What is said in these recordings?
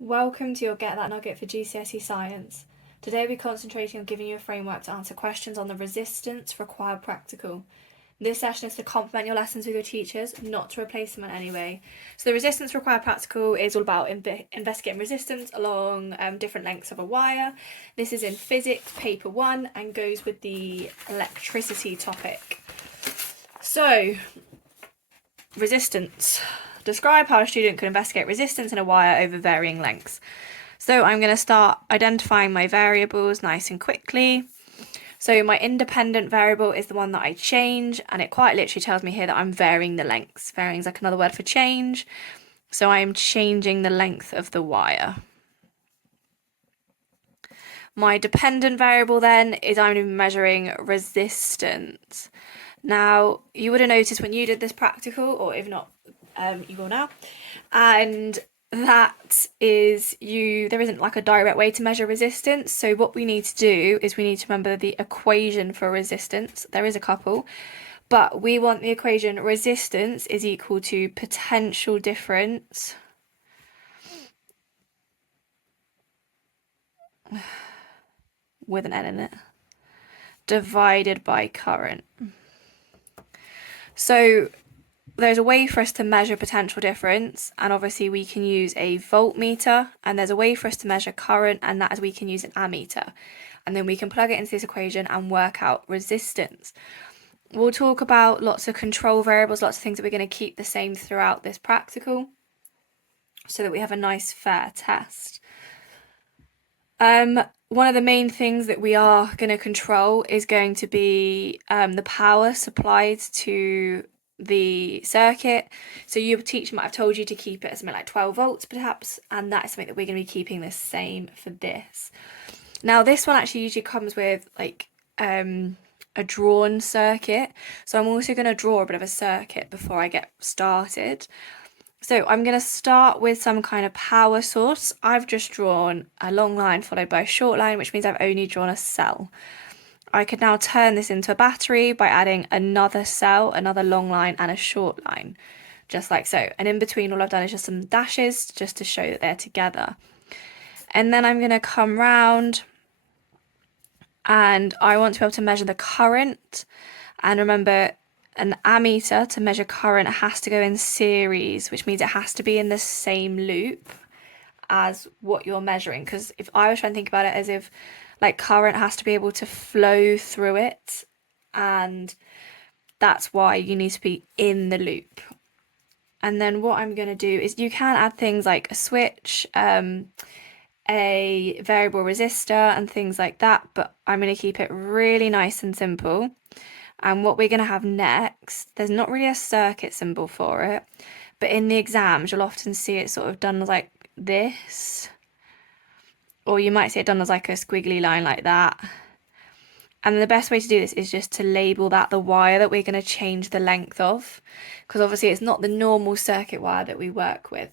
Welcome to your Get That Nugget for GCSE Science. Today we'll be concentrating on giving you a framework to answer questions on the resistance required practical. This session is to complement your lessons with your teachers, not to replace them in any way. So the resistance required practical is all about investigating resistance along different lengths of a wire. This is in Physics, paper 1, and goes with the electricity topic. So, resistance. Describe how a student could investigate resistance in a wire over varying lengths. So I'm going to start identifying my variables nice and quickly. So my independent variable is the one that I change, and it quite literally tells me here that I'm varying the lengths. Varying is like another word for change. So I'm changing the length of the wire. My dependent variable then is I'm going to be measuring resistance. Now, you would have noticed when you did this practical, or if not, you will now, and that is there isn't like a direct way to measure resistance. So what we need to do is we need to remember the equation for resistance. There is a couple, but we want the equation resistance is equal to potential difference with an N in it divided by current. So there's a way for us to measure potential difference, and obviously we can use a voltmeter, and there's a way for us to measure current, and that is we can use an ammeter, and then we can plug it into this equation and work out resistance. We'll talk about lots of control variables, lots of things that we're going to keep the same throughout this practical so that we have a nice fair test. One of the main things that we are going to control is going to be the power supplied to the circuit. So your teacher might have told you to keep it at something like 12 volts perhaps, and that is something that we're going to be keeping the same for this. Now this one actually usually comes with like a drawn circuit, so I'm also going to draw a bit of a circuit before I get started. So I'm going to start with some kind of power source. I've just drawn a long line followed by a short line, which means I've only drawn a cell. I could now turn this into a battery by adding another cell, another long line and a short line, just like so. And in between, all I've done is just some dashes just to show that they're together. And then I'm going to come round and I want to be able to measure the current. And remember, an ammeter to measure current has to go in series, which means it has to be in the same loop as what you're measuring. Because if I was trying to think about it as if like current has to be able to flow through it, and that's why you need to be in the loop. And then what I'm going to do is you can add things like a switch, a variable resistor and things like that, but I'm going to keep it really nice and simple. And what we're going to have next, there's not really a circuit symbol for it, but in the exams you'll often see it sort of done like this, or you might see it done as like a squiggly line like that. And the best way to do this is just to label that the wire that we're going to change the length of, because obviously it's not the normal circuit wire that we work with.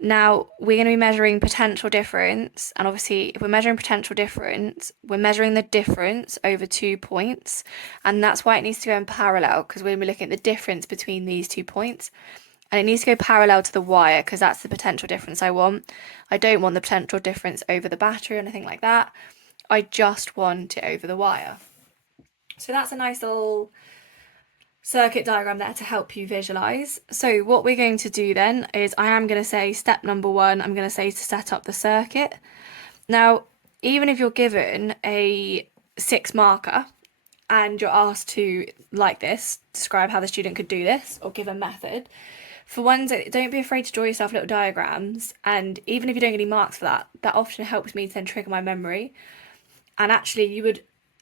Now, we're going to be measuring potential difference, and obviously if we're measuring potential difference, we're measuring the difference over 2 points, and that's why it needs to go in parallel, because we're going to be looking at the difference between these 2 points, and it needs to go parallel to the wire, because that's the potential difference I want. I don't want the potential difference over the battery or anything like that. I just want it over the wire. So that's a nice little circuit diagram there to help you visualize. So what we're going to do then is I am going to say step number 1, I'm going to say to set up the circuit. Now, even if you're given a 6 marker and you're asked to, like this, describe how the student could do this or give a method, for ones, don't be afraid to draw yourself little diagrams, and even if you don't get any marks for that, that often helps me to then trigger my memory. And actually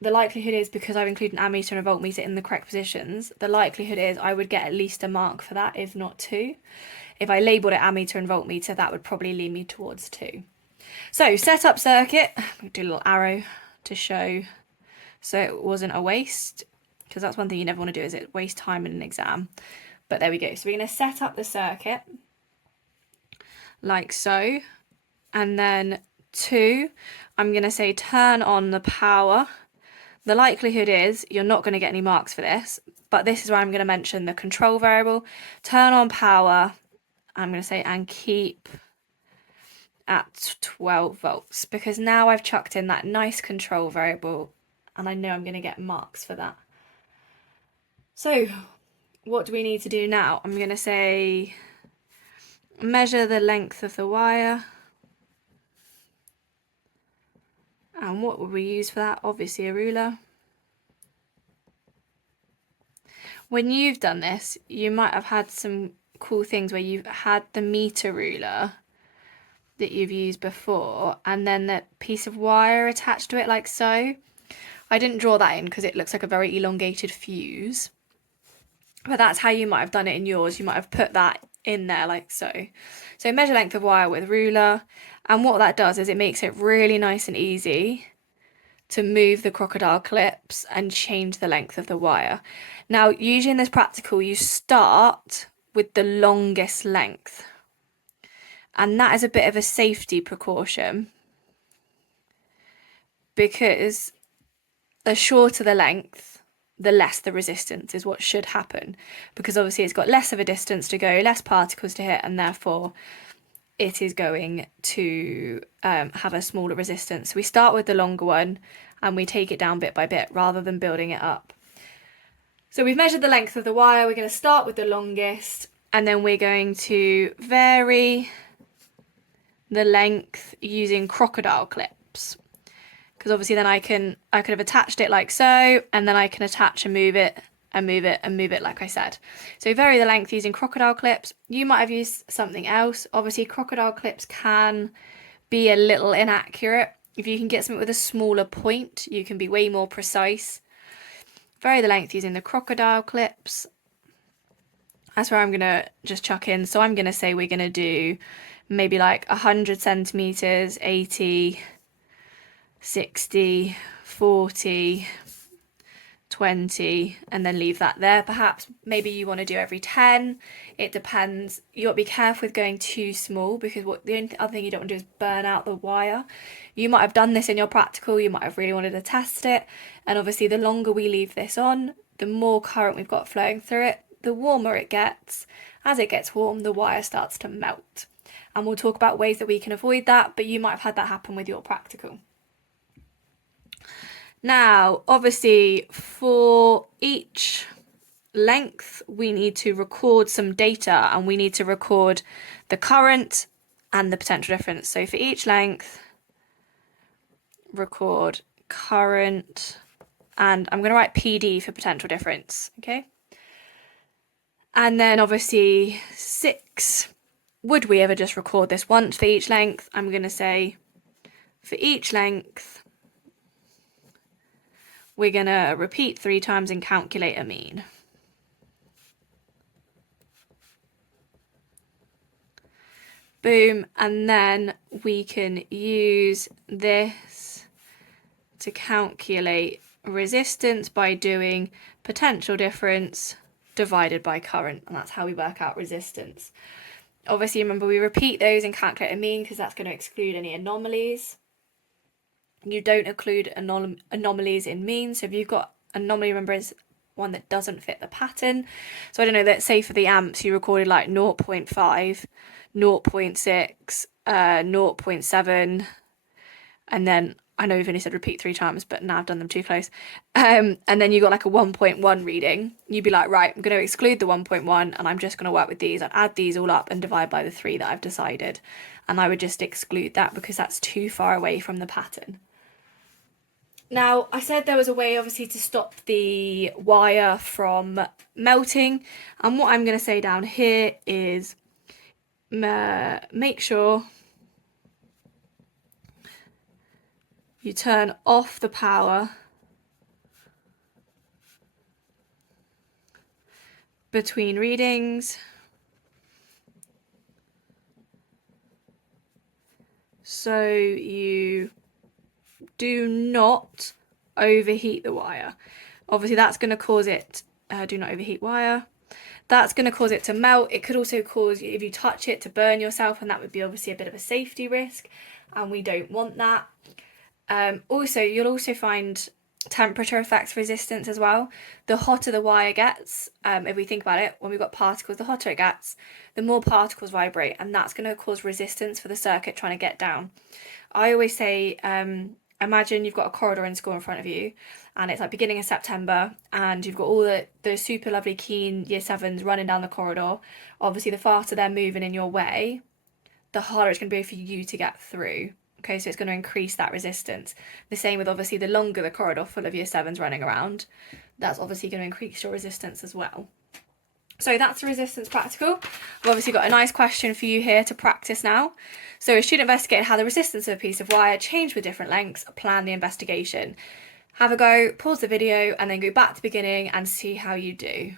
the likelihood is, because I've included an ammeter and a voltmeter in the correct positions, the likelihood is I would get at least a mark for that, if not 2. If I labelled it ammeter and voltmeter, that would probably lead me towards 2. So set up circuit, I'm going to do a little arrow to show so it wasn't a waste, because that's one thing you never want to do, is it waste time in an exam. But there we go. So we're going to set up the circuit like so, and then 2, I'm going to say turn on the power. The likelihood is you're not going to get any marks for this, but this is where I'm going to mention the control variable. Turn on power, I'm going to say, and keep at 12 volts because now I've chucked in that nice control variable and I know I'm going to get marks for that. So what do we need to do now? I'm going to say measure the length of the wire. And what would we use for that? Obviously a ruler. When you've done this, you might have had some cool things where you've had the meter ruler that you've used before and then the piece of wire attached to it like so. I didn't draw that in because it looks like a very elongated fuse, but that's how you might have done it in yours. You might have put that in there like so. So measure length of wire with ruler, and what that does is it makes it really nice and easy to move the crocodile clips and change the length of the wire. Now, usually in this practical, you start with the longest length, and that is a bit of a safety precaution because the shorter the length, the less the resistance is what should happen, because obviously it's got less of a distance to go, less particles to hit, and therefore it is going to have a smaller resistance. So we start with the longer one and we take it down bit by bit rather than building it up. So we've measured the length of the wire. We're going to start with the longest and then we're going to vary the length using crocodile clips, because obviously then I could have attached it like so, and then I can attach and move it and move it and move it like I said. So vary the length using crocodile clips. You might have used something else. Obviously crocodile clips can be a little inaccurate. If you can get something with a smaller point, you can be way more precise. Vary the length using the crocodile clips. That's where I'm going to just chuck in. So I'm going to say we're going to do maybe like 100 centimeters, 80, 60, 40, 20, and then leave that there. Perhaps maybe you want to do every 10. It depends. You got to be careful with going too small, because the only other thing you don't want to do is burn out the wire. You might have done this in your practical, you might have really wanted to test it, and obviously the longer we leave this on, the more current we've got flowing through it, the warmer it gets. As it gets warm, the wire starts to melt, and we'll talk about ways that we can avoid that, but you might have had that happen with your practical. Now, obviously, for each length, we need to record some data, and we need to record the current and the potential difference. So for each length, record current, and I'm going to write PD for potential difference, okay? And then obviously 6, would we ever just record this once for each length? I'm going to say for each length, we're going to repeat 3 times and calculate a mean. Boom, and then we can use this to calculate resistance by doing potential difference divided by current, and that's how we work out resistance. Obviously, remember, we repeat those and calculate a mean because that's going to exclude any anomalies. You don't include anomalies in means. So if you've got anomaly, remember, is one that doesn't fit the pattern. So I don't know, let's say for the amps you recorded like 0.5, 0.6, 0.7, and then I know we've only said repeat 3 times, but now I've done them too close. And then you got like a 1.1 reading. You'd be like, right, I'm going to exclude the 1.1 and I'm just going to work with these. I'd add these all up and divide by the 3 that I've decided. And I would just exclude that because that's too far away from the pattern. Now, I said there was a way, obviously, to stop the wire from melting. And what I'm going to say down here is make sure you turn off the power between readings. So you do not overheat the wire. Obviously that's going to cause it, do not overheat wire. That's going to cause it to melt. It could also cause, if you touch it, to burn yourself, and that would be obviously a bit of a safety risk, and we don't want that. Also, you'll also find temperature affects resistance as well. The hotter the wire gets, if we think about it, when we've got particles, the hotter it gets, the more particles vibrate, and that's going to cause resistance for the circuit trying to get down. I always say, imagine you've got a corridor in school in front of you, and it's like beginning of September, and you've got all the super lovely keen year sevens running down the corridor. Obviously, the faster they're moving in your way, the harder it's going to be for you to get through. Okay, so it's going to increase that resistance. The same with obviously the longer the corridor full of year sevens running around, that's obviously going to increase your resistance as well. So that's the resistance practical. I've obviously got a nice question for you here to practice now. So a student investigated how the resistance of a piece of wire changed with different lengths. Plan the investigation. Have a go, pause the video, and then go back to the beginning and see how you do.